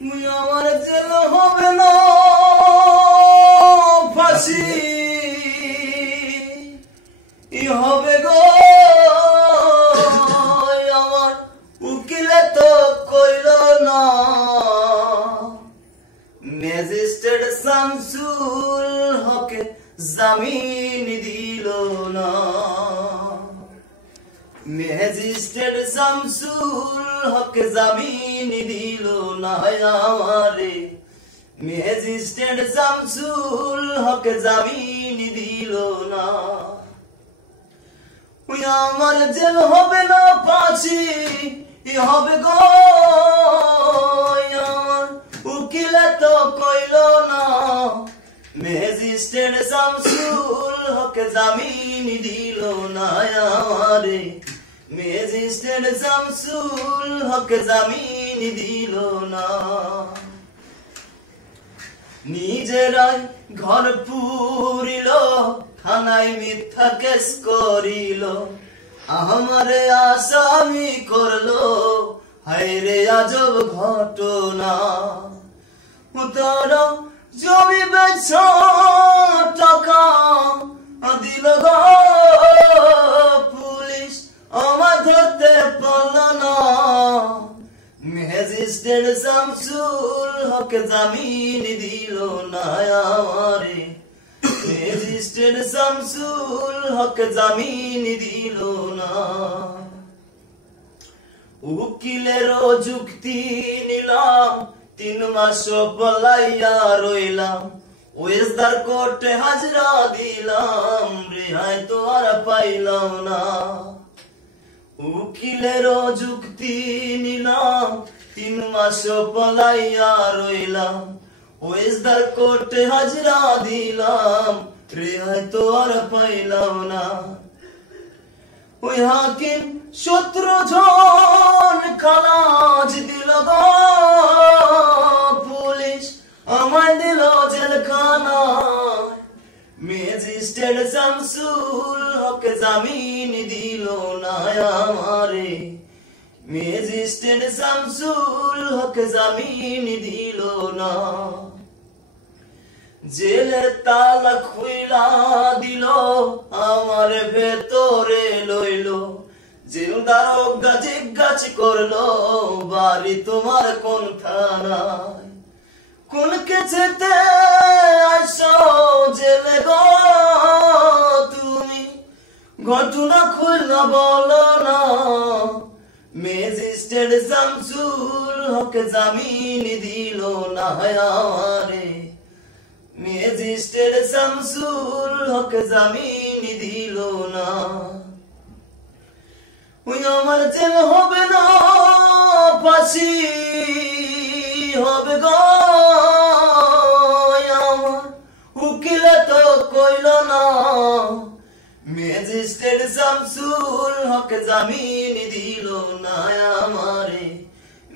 আমার জেল হবে না ফাঁসি হবে গো আমার উকিলে তো কইল না ম্যাজিস্ট্রেট শামসুল হকে জামিন দিল না ম্যাজিস্ট্রেট শামসুল হকে জামিন দিল না আমারে ম্যাজিস্ট্রেট শামসুল হকে জামিন দিল না আমার জেল হবে না ফাঁসি হবে গো আমার উকিলে তো কইল না ম্যাজিস্ট্রেট শামসুল হকে জামিন দিল না আমারে ম্যাজিস্ট্রেট শামসুল হকে জামিন দিল না নিজেরাই ঘর পুরিল থানায় মিথ্যা কেস করিল আমারে আসামি করলো হায়রে আজব ঘটনা তোর জমি বেছ টাকা দিল গো পুলিশ আমার ধরতে পারল না ম্যাজিস্ট্রেট শামসুল হকে জামিন দিল না আমারে ম্যাজিস্ট্রেট শামসুল হকে জামিন দিল না উকিলেরও যুক্তি নিলাম 3 মাস পলাইয়া রইলাম ওয়েসদার কোর্টে হাজরা দিলাম রেহাই তো আর পাইলাম না উকিলেরও যুক্তি নিলাম 3 মাস পলাইয়া রইলাম ওয়েসদার কোর্টে হাজরা দিলাম রেহাই তো আর পাইলাম না ওই হাকিম 17 জন খালাজ দিল গো পুলিশ আমায় দিল জেলখানায় ম্যাজিস্ট্রেট শামসুল হকে জামিন দিল না আমারে ম্যাজিস্ট্রেট শামসুল হকে জামিন দিল না জেলের তালা খুইলা দিল আমার ভেতরে লইল জেলদারোগা জিজ্ঞাসা করলো বাড়ি তোমার কোন থানায় কোন কেছেতে আসো জেলে গো তুমি ঘটনা খুলনা বলো না ম্যাজিস্ট্রেট শামসুল হকে জামিন দিল না আমারে ম্যাজিস্ট্রেট শামসুল হকে জামিন দিল না আমার জেল হবে না ফাঁসি হবে গো আমার উকিলে তো কইল না ম্যাজিস্ট্রেট শামসুল হকে জামিন দিল না আমারে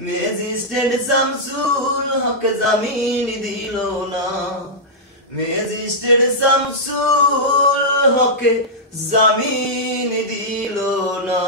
ম্যাজিস্ট্রেট শামসুল হকে জামিন দিল না ম্যাজিস্ট্রেট শামসুল হকে জামিন দিল না।